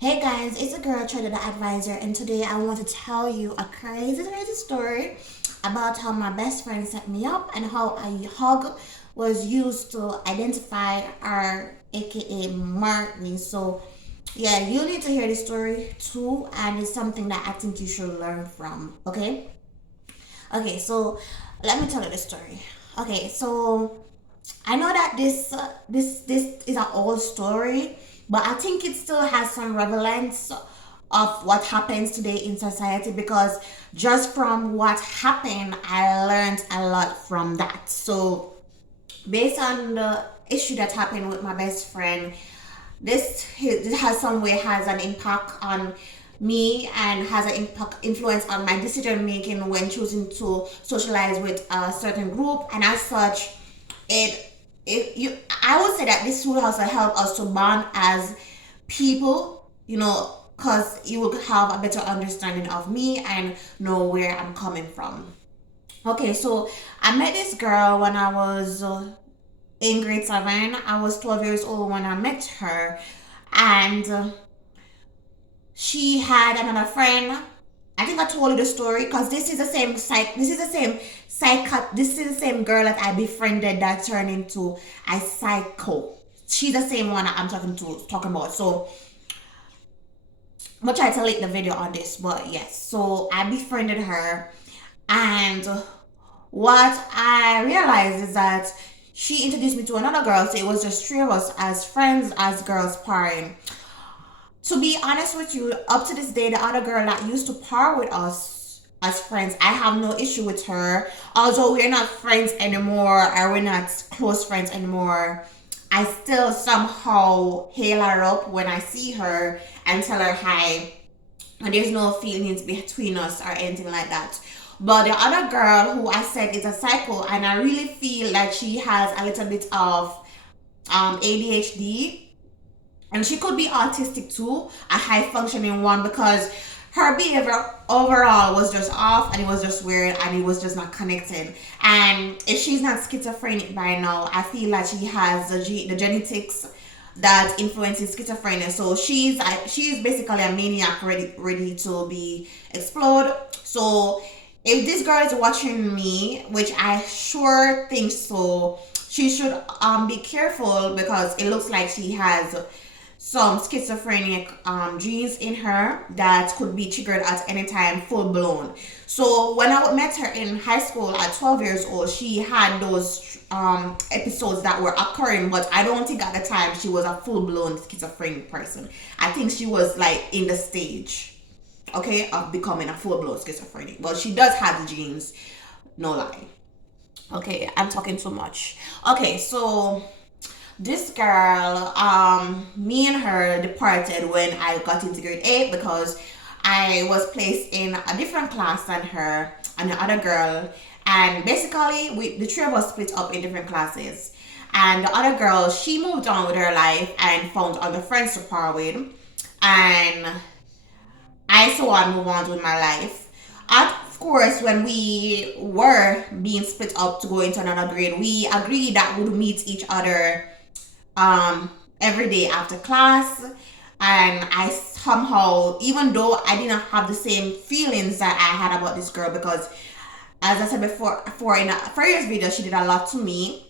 Hey guys, it's a girl trader the advisor, and today I want to tell you a crazy story about how my best friend set me up and how a hug was used to identify her, aka mark me. So, yeah, you need to hear the story too, and it's something that I think you should learn from. Okay, so let me tell you the story. Okay, so I know that this is an old story, but I think it still has some relevance of what happens today in society because just from what happened, I learned a lot from that. So based on the issue that happened with my best friend, this has some way has an impact on me and has an impact influence on my decision making when choosing to socialize with a certain group, and as such it you I would say that this will also help us to bond as people, because you will have a better understanding of me and know where I'm coming from. Okay, so I met this girl when I was in grade 7. I was 12 years old when I met her, and she had another friend. I think I told you the story because this is the same girl that I befriended that turned into a psycho. She's the same one I'm talking about. So I'm gonna try to link the video on this, but yes. So I befriended her, and what I realized is that she introduced me to another girl. So it was just three of us as friends, as girls partying. To be honest with you, up to this day, the other girl that used to par with us as friends, I have no issue with her. Although we're not friends anymore, or we're not close friends anymore, I still somehow hail her up when I see her and tell her hi. And there's no feelings between us or anything like that. But the other girl who I said is a psycho, and I really feel that she has a little bit of ADHD, and she could be autistic too, a high functioning one, because her behavior overall was just off, and it was just weird, and it was just not connected. And if she's not schizophrenic by now, I feel like she has the genetics that influences schizophrenia. So she's basically a maniac ready to be explode. So if this girl is watching me, which I sure think so, she should be careful because it looks like she has some schizophrenic genes in her that could be triggered at any time, full blown. So when I met her in high school at 12 years old, she had those episodes that were occurring, but I don't think at the time she was a full blown schizophrenic person. I think she was like in the stage, okay, of becoming a full blown schizophrenic. But she does have the genes, no lie. Okay, I'm talking too much. Okay, so this girl, me and her departed when I got into grade 8 because I was placed in a different class than her and the other girl. And basically, the three of us split up in different classes. And the other girl, she moved on with her life and found other friends to par with. And I so on move on with my life. Of course, when we were being split up to go into another grade, we agreed that we'd meet each other every day after class. And I somehow, even though I didn't have the same feelings that I had about this girl, because as I said before in a previous video, she did a lot to me.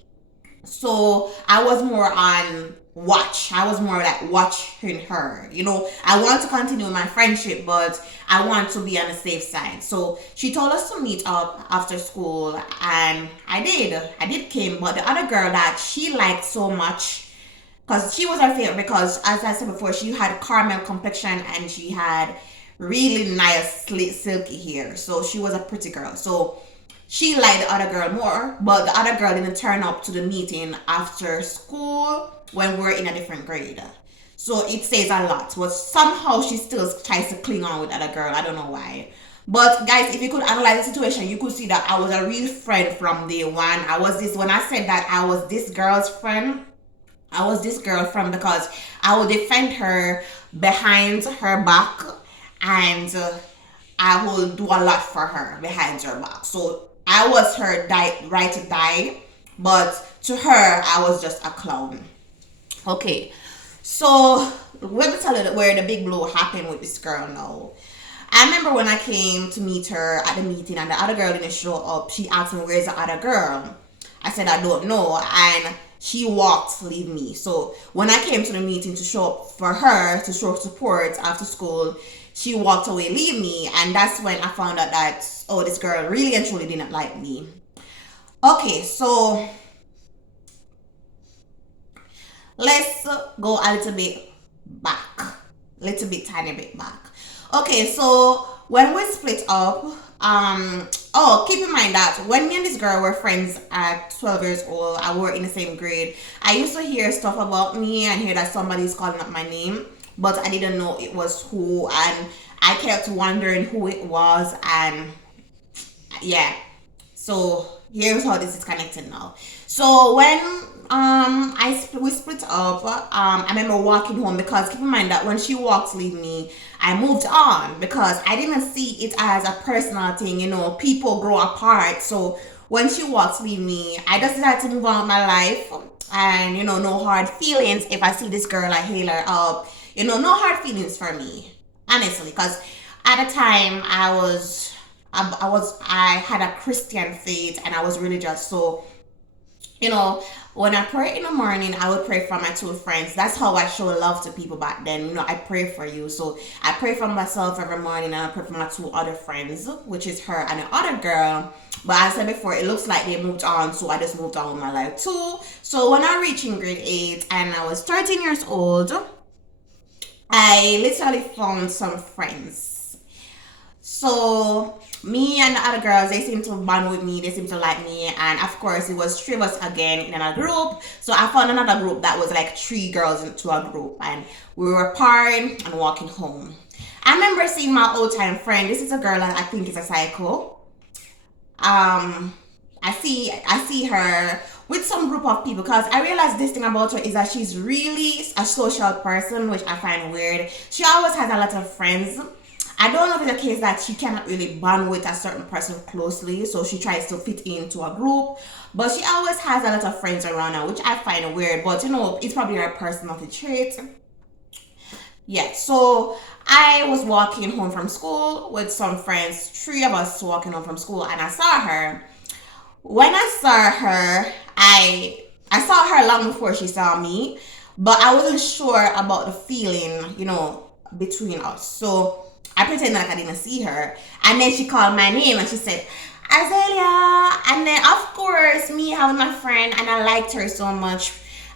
So I was more on watch. I was more like watching her. I want to continue my friendship, but I want to be on the safe side. So she told us to meet up after school, and I did. I did came, but the other girl that she liked so much, because she was her favorite, because as I said before, she had caramel complexion and she had really nice silky hair. So she was a pretty girl. So she liked the other girl more, but the other girl didn't turn up to the meeting after school when we're in a different grade. So it says a lot. But somehow she still tries to cling on with the other girl. I don't know why. But guys, if you could analyze the situation, you could see that I was a real friend from day one. When I said that I was this girl's friend, I was this girl friend because I would defend her behind her back, and I will do a lot for her behind her back. So I was her right to die, but to her, I was just a clown. Okay, so let me tell you where the big blow happened with this girl now. I remember when I came to meet her at the meeting and the other girl didn't show up. She asked me, where's the other girl? I said, I don't know. And she walked to leave me. So when I came to the meeting to show up for her, to show support after school, she walked away, leave me. And that's when I found out that, oh, this girl really and truly didn't like me. Okay, so let's go a little bit back. Tiny bit back. Okay, so when we split up, keep in mind that when me and this girl were friends at 12 years old, I were in the same grade. I used to hear stuff about me and hear that somebody's calling up my name, but I didn't know it was who, and I kept wondering who it was, and yeah. So here's how this is connected now. So when we split up, I remember walking home, because keep in mind that when she walked to leave me, I moved on because I didn't see it as a personal thing. You know, people grow apart. So when she walked to leave me, I just decided to move on with my life, and no hard feelings. If I see this girl, I hail her up. No hard feelings for me, honestly, because at the time I had a Christian faith and I was religious. So when I pray in the morning, I would pray for my two friends. That's how I show love to people back then. I pray for you. So I pray for myself every morning, and I pray for my two other friends, which is her and the other girl. But as I said before, it looks like they moved on, so I just moved on with my life too. So when I reached in grade 8 and I was 13 years old, I literally found some friends. So me and the other girls, they seem to bond with me, they seem to like me, and of course it was 3 of us again in a group. So I found another group that was like 3 girls into a group, and we were partying and walking home. I remember seeing my old time friend. This is a girl that I think is a psycho. I see her with some group of people, because I realized this thing about her is that she's really a social person, which I find weird. She always has a lot of friends. I don't know if it's the case that she cannot really bond with a certain person closely, so she tries to fit into a group, but she always has a lot of friends around her, which I find weird, but it's probably her personality trait. Yeah, so I was walking home from school with some friends, 3 of us walking home from school, and I saw her. When I saw her, I saw her long before she saw me, but I wasn't sure about the feeling, between us. So I pretended like I didn't see her. And then she called my name and she said, Azalea. And then, of course, me having my friend, and I liked her so much,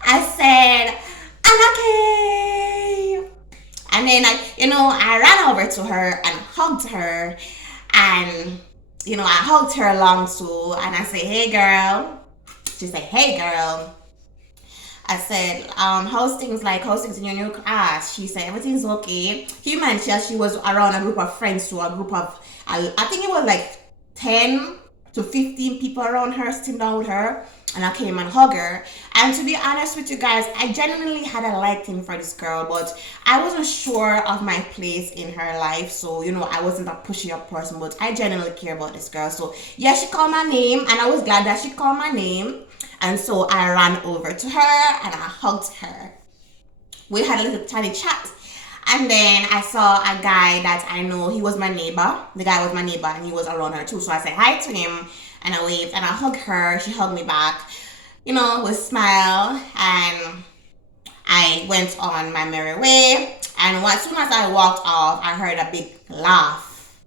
I said, I'm okay. And then, I ran over to her and hugged her. And, I hugged her along too. And I said, hey, girl. She said, hey, girl. I said, how's things in your new class? She said, everything's okay. He mentioned she was around a group of friends, to a group of, I think it was like 10 to 15 people around her, sitting down with her. And I came and hugged her. And to be honest with you guys, I genuinely had a liking for this girl, but I wasn't sure of my place in her life. So, I wasn't a pushy up person, but I genuinely care about this girl. So, yeah, she called my name, and I was glad that she called my name. And so I ran over to her and I hugged her. We had a little tiny chat. And then I saw a guy that I know. He was my neighbor. The guy was my neighbor, and he was around her too. So I said hi to him and I waved and I hugged her. She hugged me back, with a smile. And I went on my merry way. And as soon as I walked off, I heard a big laugh.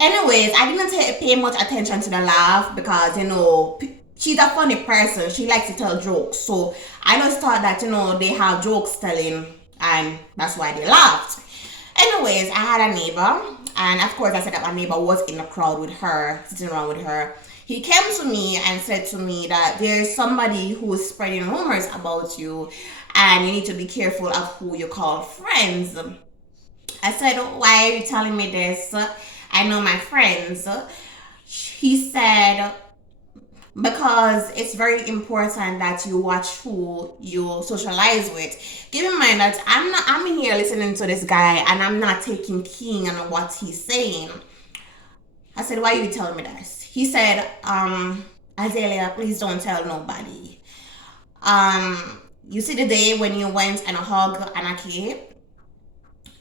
Anyways, I didn't pay much attention to the laugh because, she's a funny person. She likes to tell jokes. So I just thought that, they have jokes telling, and that's why they laughed. Anyways, I had a neighbor. And of course, I said that my neighbor was in the crowd with her, sitting around with her. He came to me and said to me that there's somebody who is spreading rumors about you, and you need to be careful of who you call friends. I said, why are you telling me this? I know my friends. He said, because it's very important that you watch who you socialize with. Keep in mind that I'm in here listening to this guy, and I'm not taking keen on what he's saying. I said, why are you telling me this? He said, Azalea, please don't tell nobody. you see the day when you went and hug Anna Kay?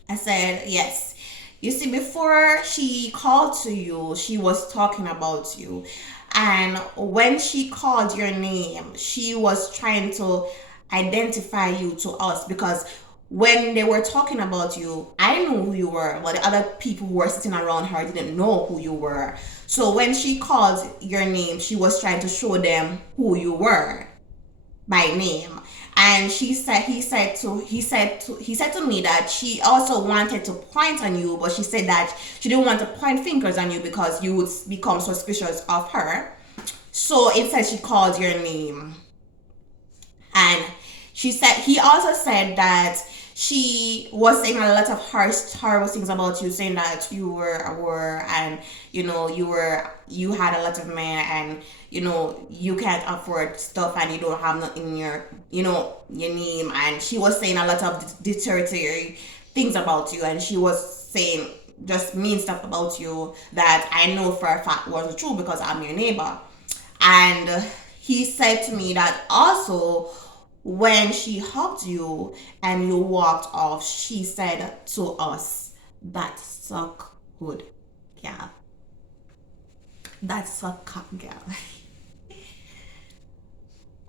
I said, yes. You see, before she called to you, she was talking about you. And when she called your name, she was trying to identify you to us because when they were talking about you, I knew who you were, but the other people who were sitting around her didn't know who you were. So when she called your name, she was trying to show them who you were by name. And he said to me that she also wanted to point on you, but she said that she didn't want to point fingers on you because you would become suspicious of her. So instead she called your name. And he also said that she was saying a lot of horrible things about you, saying that you were a whore, and you had a lot of men, and you can't afford stuff, and you don't have nothing in your name. And she was saying a lot of deterioratory things about you, and she was saying just mean stuff about you that I know for a fact wasn't true because I'm your neighbor. And he said to me that also when she hugged you and you walked off, she said to us, that suck good girl. That suck cock girl.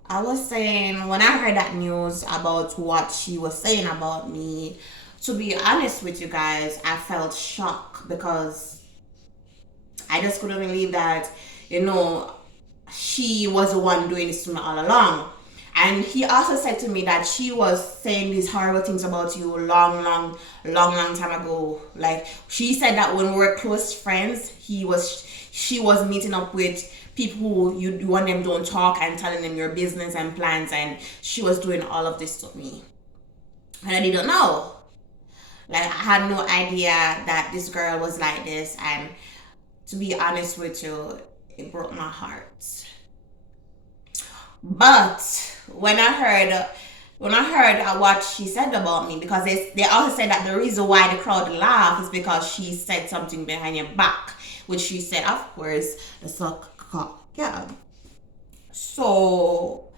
I was saying, when I heard that news about what she was saying about me, to be honest with you guys, I felt shocked because I just couldn't believe that, she was the one doing this to me all along. And he also said to me that she was saying these horrible things about you long time ago. Like, she said that when we were close friends, she was meeting up with people who you and them don't talk and telling them your business and plans, and she was doing all of this to me. And I didn't know. Like, I had no idea that this girl was like this, and to be honest with you, it broke my heart. But when I heard what she said about me, because they also said that the reason why the crowd laughed is because she said something behind your back, which she said, of course, the suck cock. Yeah. So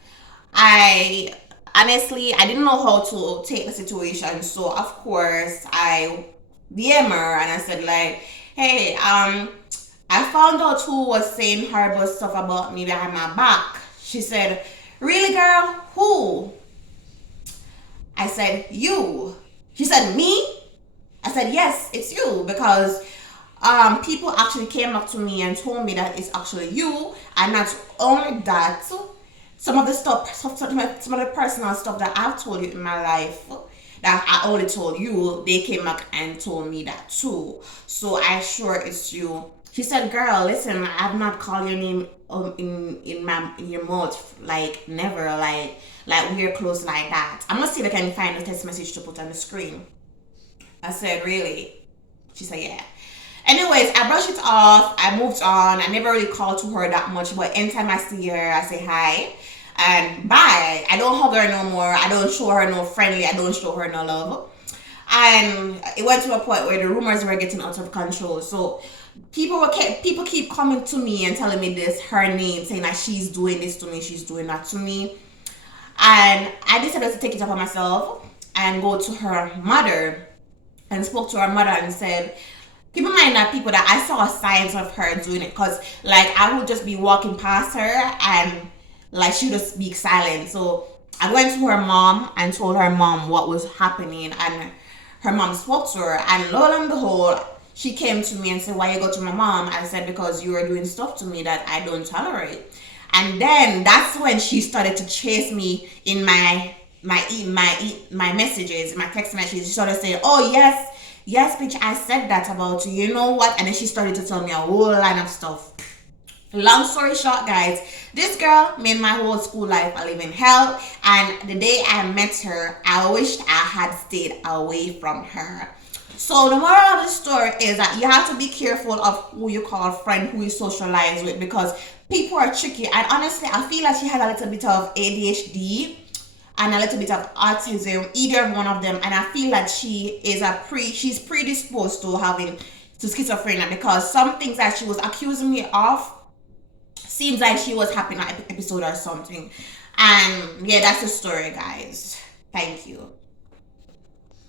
I didn't know how to take the situation. So of course I DM her and I said like, hey, I found out who was saying horrible stuff about me behind my back. She said, really, girl? Who? I said, you. She said, me? I said, yes, it's you, because people actually came up to me and told me that it's actually you. And not only that, some of the personal stuff that I've told you in my life that I only told you, they came back and told me that too. So I sure it's you. She said, girl, listen, I've not called your name in your mouth, like never, like we're close like that. I'm gonna see if I can find a text message to put on the screen. I said, really? She said, yeah. Anyways, I brushed it off. I moved on. I never really called to her that much, but anytime I see her, I say hi and bye. I don't hug her no more. I don't show her no friendly. I don't show her no love. And it went to a point where the rumors were getting out of control. So people keep coming to me and telling me this, her name, saying that she's doing this to me, she's doing that to me. And I decided to take it upon myself and go to her mother and spoke to her mother and said, keep in mind that people that I saw signs of her doing it, because like I would just be walking past her and like she would just speak silent. So I went to her mom and told her mom what was happening, and her mom spoke to her, and lo and behold, she came to me and said, why you go to my mom? I said, because you are doing stuff to me that I don't tolerate. And then that's when she started to chase me in my messages, my text messages. She started saying, oh yes bitch, I said that about you, you know what? And then she started to tell me a whole line of stuff. Long story short, guys, this girl made my whole school life a living hell, and the day I met her, I wished I had stayed away from her. So the moral of the story is that you have to be careful of who you call friend, who you socialize with, because people are tricky. And honestly, I feel like she has a little bit of ADHD and a little bit of autism, either one of them. And I feel like she's predisposed to schizophrenia, because some things that she was accusing me of seems like she was having an episode or something. And yeah, that's the story, guys. Thank you.